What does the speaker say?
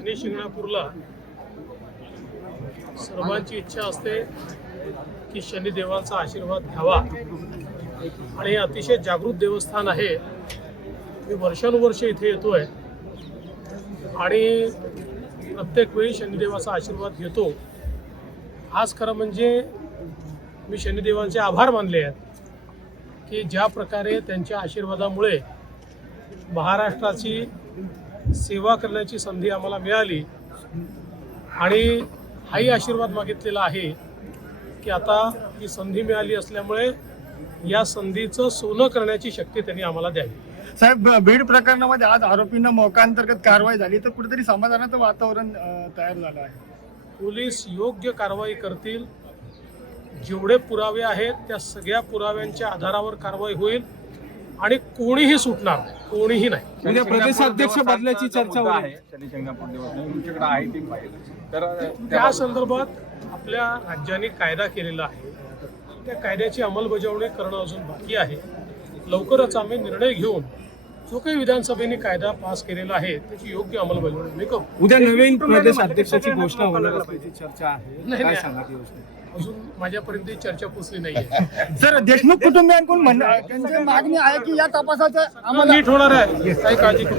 शनी शिंगणापूरला सर्वांची इच्छा असते की शनिदेवाचा आशीर्वाद घ्यावा आणि अतिशय जागृत देवस्थान आहे. मी वर्षानुवर्ष इथे येतोय आणि प्रत्येक वेळी शनिदेवाचा आशीर्वाद घेतो. आज खरं म्हणजे मी शनिदेवांचे आभार मानले आहेत की ज्या प्रकारे त्यांच्या आशीर्वादामुळे महाराष्ट्राची सेवा करण्याची संधी आम्हाला मिळाली आणि हाही आशीर्वाद मागितलेला आहे की आता ही संधी मिळाली असल्यामुळे या संधीचं सोनं करण्याची शक्ती त्यांनी आम्हाला द्यावी. साहेब, बीड प्रकरणामध्ये आज आरोपींना मोकांतर्गत कारवाई झाली तर कुठेतरी समाधानाचं वातावरण तयार झालं आहे. पोलीस योग्य कारवाई करतील. जेवढे पुरावे आहेत त्या सगळ्या पुराव्यांच्या आधारावर कारवाई होईल आणि कोणीही सुटणार नाही, कोणीही नाही. उद्या प्रदेशाध्यक्ष बदलायची चर्चा आहे. शनी शिंगणापूर देवस्थान तुमच्याकडे आहे ती फाईल, तर त्या संदर्भात आपल्या राज्याने कायदा केलेला आहे. त्या कायद्याची अंमलबजावणी करणं अजून बाकी आहे. लवकरच आम्ही निर्णय घेऊन जो काही विधानसभेने कायदा पास केलेला आहे त्याची योग्य अंमलबजावणी मी करू. उद्या नवीन प्रदेशाध्यक्षाची घोषणा होणार असल्याची चर्चा आहे. नाही, काय नाही. सांगा ती गोष्ट? अजून माझ्यापर्यंत ही चर्चा पोचली नाहीये. सर, देशमुख कुटुंबियांकडून त्यांची मागणी आहे की या तपासाचं नीट होणार आहे, काही काळजी करू